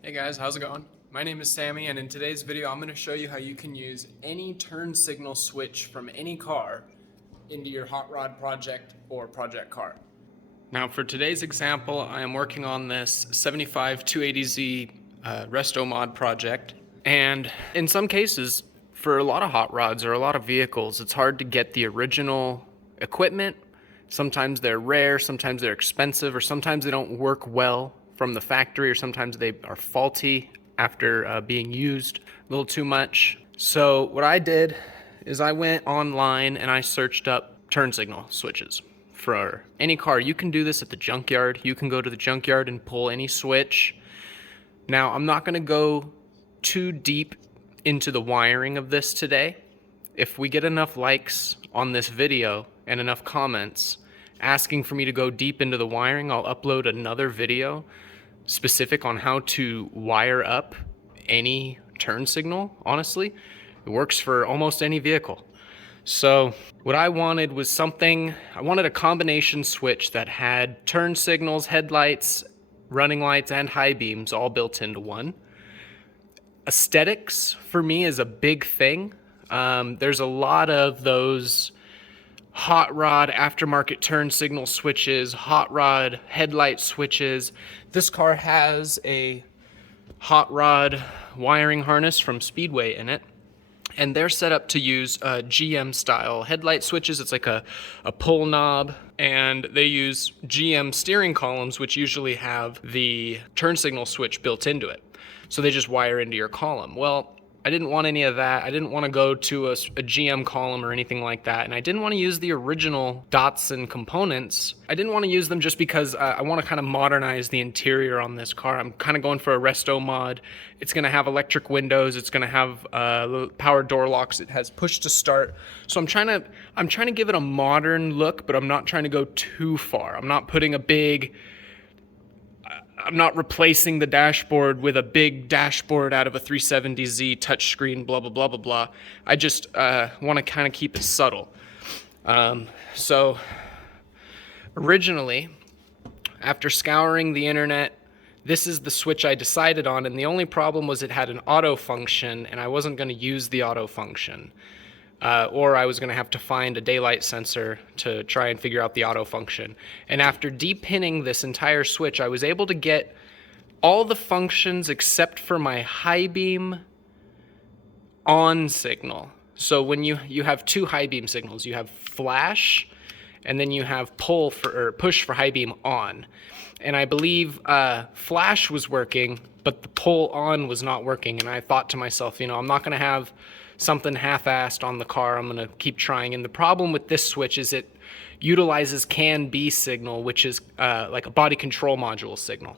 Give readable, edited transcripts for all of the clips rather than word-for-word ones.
Hey guys, how's it going? My name is Sammy, and in today's video I'm going to show you how you can use any turn signal switch from any car into your hot rod project or project car. Now for today's example, I am working on this 75 280Z resto mod project, and in some cases, for a lot of hot rods or a lot of vehicles, it's hard to get the original equipment. Sometimes they're rare, sometimes they're expensive, or sometimes they don't work well from the factory, or sometimes they are faulty after being used a little too much. So what I did is I went online and I searched up turn signal switches for any car. You can do this at the junkyard. You can go to the junkyard and pull any switch. Now, I'm not going to go too deep into the wiring of this today. If we get enough likes on this video and enough comments asking for me to go deep into the wiring, I'll upload another video specific on how to wire up any turn signal. Honestly, it works for almost any vehicle. So what I wanted was I wanted a combination switch that had turn signals, headlights, running lights, and high beams all built into one. Aesthetics for me is a big thing. There's a lot of those hot rod aftermarket turn signal switches, hot rod headlight switches. This car has a hot rod wiring harness from Speedway in it, and they're set up to use GM style headlight switches. It's like a pull knob, and they use GM steering columns, which usually have the turn signal switch built into it. So they just wire into your column. Well, I didn't want any of that. I didn't want to go to a GM column or anything like that. And I didn't want to use the original dots and components. I didn't want to use them just because I want to kind of modernize the interior on this car. I'm kind of going for a resto mod. It's going to have electric windows. It's going to have power door locks. It has push to start. So I'm trying to give it a modern look, but I'm not trying to go too far. I'm not replacing the dashboard with a big dashboard out of a 370Z touchscreen, blah, blah, blah, blah, blah. I just want to kind of keep it subtle. So originally, after scouring the internet, this is the switch I decided on, and the only problem was it had an auto function, and I wasn't going to use the auto function. Or I was going to have to find a daylight sensor to try and figure out the auto function. And after depinning this entire switch, I was able to get all the functions except for my high beam on signal. So when you have two high beam signals, you have flash, and then you have push for high beam on. And I believe flash was working, but the pull on was not working. And I thought to myself, I'm not going to have something half-assed on the car. I'm going to keep trying. And the problem with this switch is it utilizes CAN-B signal, which is like a body control module signal.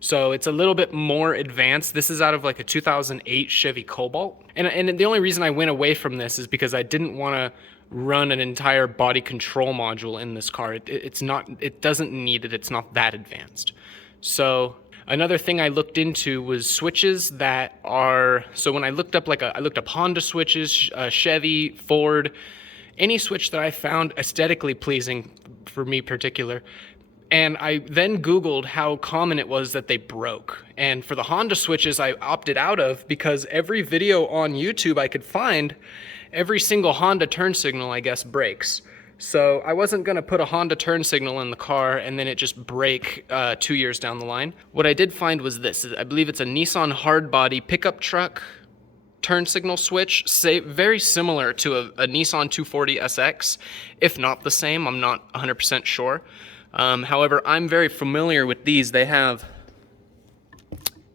So it's a little bit more advanced. This is out of like a 2008 Chevy Cobalt. And the only reason I went away from this is because I didn't want to run an entire body control module in this car. It doesn't need it. It's not that advanced. So another thing I looked into was switches that are, so when I looked up I looked up Honda switches, Chevy, Ford, any switch that I found aesthetically pleasing for me particular. And I then Googled how common it was that they broke. And for the Honda switches, I opted out of because every video on YouTube I could find, every single Honda turn signal, I guess, breaks. So I wasn't going to put a Honda turn signal in the car and then it just break 2 years down the line. What I did find was this. I believe it's a Nissan hardbody pickup truck turn signal switch, very similar to a Nissan 240 SX, if not the same. I'm not 100% sure. However, I'm very familiar with these. They have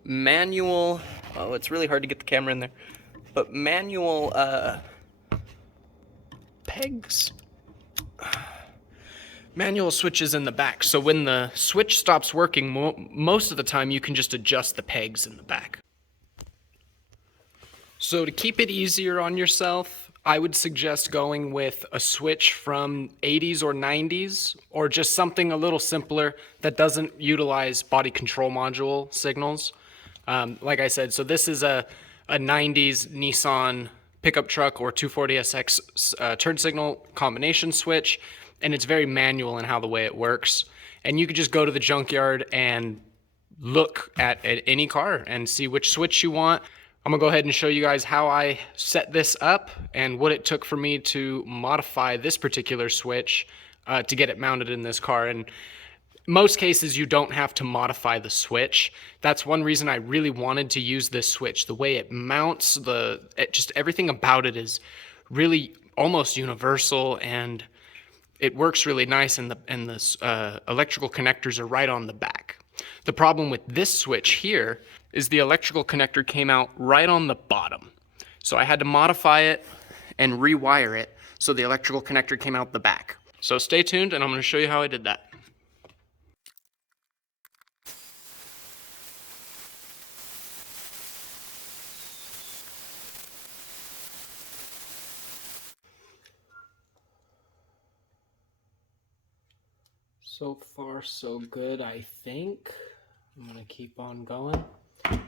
manual, it's really hard to get the camera in there, but manual pegs. Manual switches in the back, so when the switch stops working, most of the time you can just adjust the pegs in the back. So to keep it easier on yourself, I would suggest going with a switch from 80s or 90s, or just something a little simpler that doesn't utilize body control module signals. Like I said, so this is a 90s Nissan pickup truck or 240SX turn signal combination switch, and it's very manual in how the way it works. And you could just go to the junkyard and look at any car and see which switch you want. I'm gonna go ahead and show you guys how I set this up and what it took for me to modify this particular switch to get it mounted in this car. And most cases you don't have to modify the switch. That's one reason I really wanted to use this switch. The way it mounts, just everything about it is really almost universal, and it works really nice, and the electrical connectors are right on the back. The problem with this switch here is the electrical connector came out right on the bottom. So I had to modify it and rewire it so the electrical connector came out the back. So stay tuned and I'm going to show you how I did that. So far so good, I think. I'm going to keep on going. I'm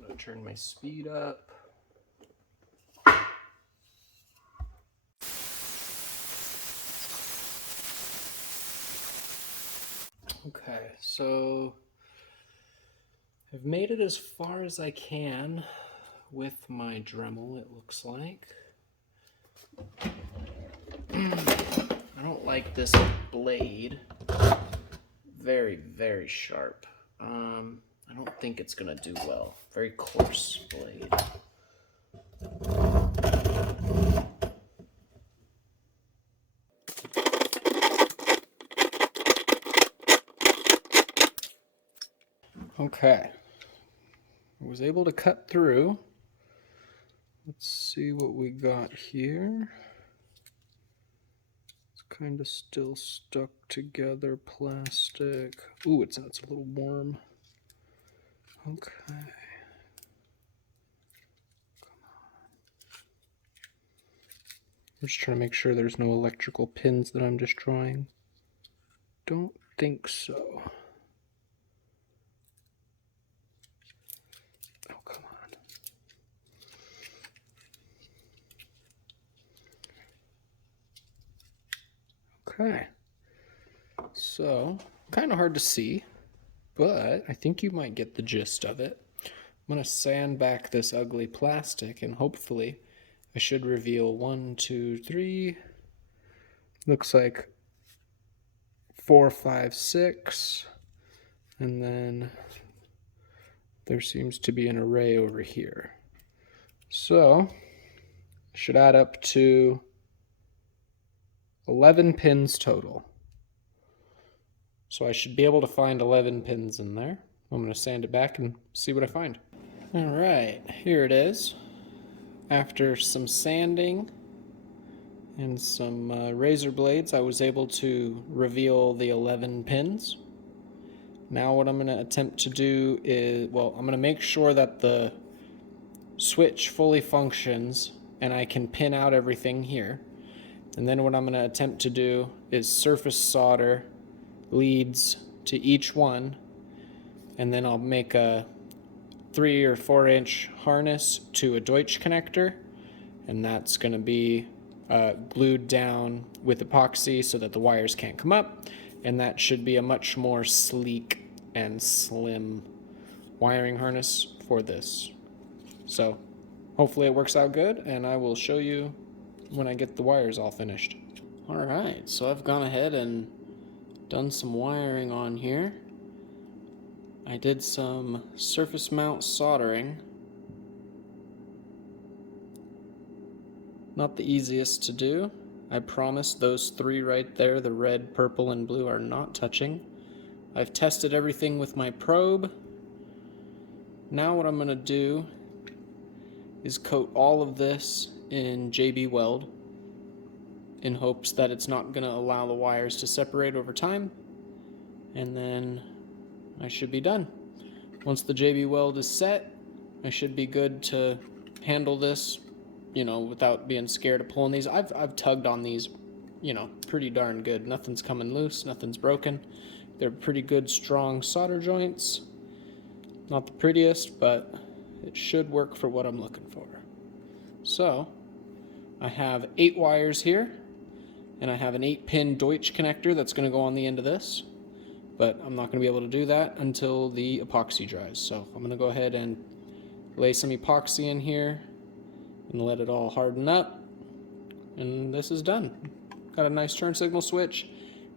going to turn my speed up. Okay, so I've made it as far as I can with my Dremel, it looks like. I don't like this blade. Very, very sharp. I don't think it's gonna do well. Very coarse blade. Okay, I was able to cut through. Let's see what we got here. It's kind of still stuck together, plastic. Ooh, it's a little warm. Okay. Come on. I'm just trying to make sure there's no electrical pins that I'm destroying. Don't think so. Oh, come on. Okay. So, kind of hard to see, but I think you might get the gist of it. I'm going to sand back this ugly plastic and hopefully I should reveal 1, 2, 3. Looks like 4, 5, 6. And then there seems to be an array over here. So, it should add up to 11 pins total. So I should be able to find 11 pins in there. I'm going to sand it back and see what I find. All right, here it is. After some sanding and some razor blades, I was able to reveal the 11 pins. Now what I'm going to attempt to do is, well, I'm going to make sure that the switch fully functions and I can pin out everything here. And then what I'm going to attempt to do is surface solder leads to each one, and then I'll make a 3 or 4 inch harness to a Deutsch connector, and that's going to be glued down with epoxy so that the wires can't come up, and that should be a much more sleek and slim wiring harness for this. So hopefully it works out good, and I will show you when I get the wires all finished. Alright, so I've gone ahead and done some wiring on here. I did some surface mount soldering. Not the easiest to do. I promise those 3 right there, the red, purple, and blue, are not touching. I've tested everything with my probe. Now what I'm going to do is coat all of this in JB Weld in hopes that it's not going to allow the wires to separate over time, and then I should be done. Once the JB Weld is set, I should be good to handle this, without being scared of pulling these. I've tugged on these, pretty darn good. Nothing's coming loose, nothing's broken. They're pretty good, strong solder joints. Not the prettiest, but it should work for what I'm looking for. So, I have 8 wires here, and I have an 8-pin Deutsch connector that's going to go on the end of this. but I'm not going to be able to do that until the epoxy dries. So I'm going to go ahead and lay some epoxy in here and let it all harden up, and this is done. Got a nice turn signal switch.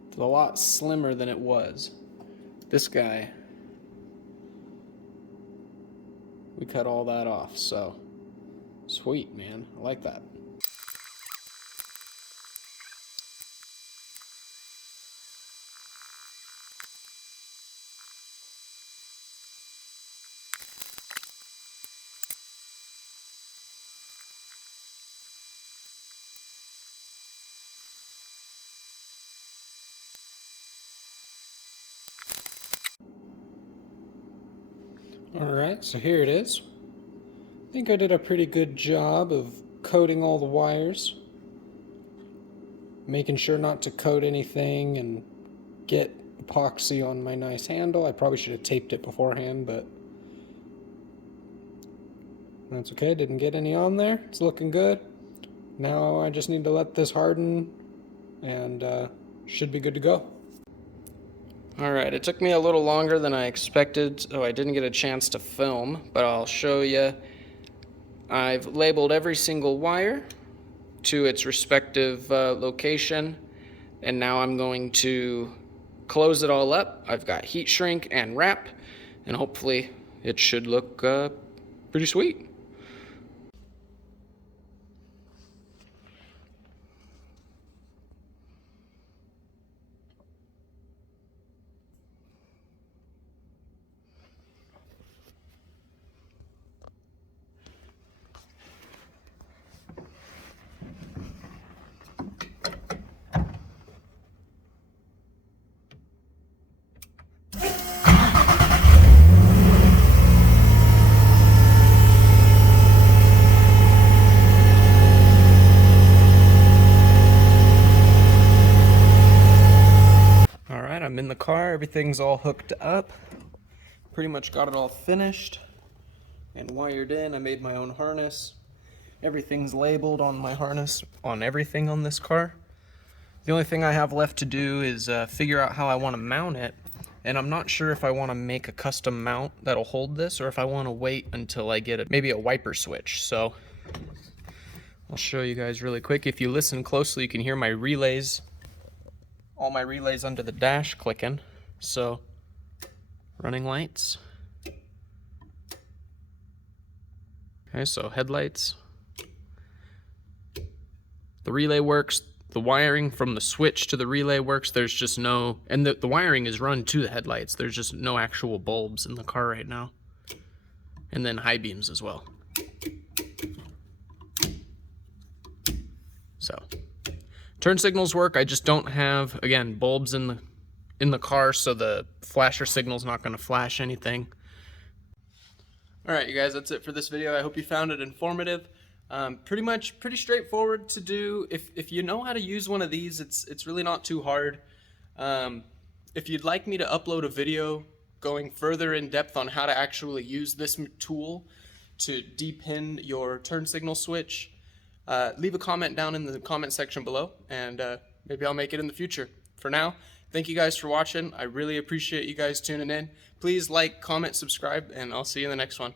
It's a lot slimmer than it was. This guy, we cut all that off, so sweet, man. I like that. Alright, so here it is. I think I did a pretty good job of coating all the wires. Making sure not to coat anything and get epoxy on my nice handle. I probably should have taped it beforehand, but that's okay. Didn't get any on there. It's looking good. Now I just need to let this harden and should be good to go. Alright, it took me a little longer than I expected, so I didn't get a chance to film, but I'll show you. I've labeled every single wire to its respective location, and now I'm going to close it all up. I've got heat shrink and wrap, and hopefully it should look pretty sweet. I'm in the car, everything's all hooked up. Pretty much got it all finished and wired in. I made my own harness. Everything's labeled on my harness, on everything on this car. The only thing I have left to do is figure out how I want to mount it. And I'm not sure if I want to make a custom mount that'll hold this, or if I want to wait until I get maybe a wiper switch. So I'll show you guys really quick. If you listen closely, you can hear my relays. All my relays under the dash clicking. So, running lights. Okay, so headlights. The relay works. The wiring from the switch to the relay works. There's just no, and the wiring is run to the headlights. There's just no actual bulbs in the car right now. And then high beams as well. So. Turn signals work. I just don't have, again, bulbs in the car, so the flasher signal's not going to flash anything. Alright, you guys, that's it for this video. I hope you found it informative. Pretty straightforward to do. If you know how to use one of these, it's really not too hard. If you'd like me to upload a video going further in depth on how to actually use this tool to depin your turn signal switch, leave a comment down in the comment section below, and maybe I'll make it in the future. For now, thank you guys for watching. I really appreciate you guys tuning in. Please like, comment, subscribe, and I'll see you in the next one.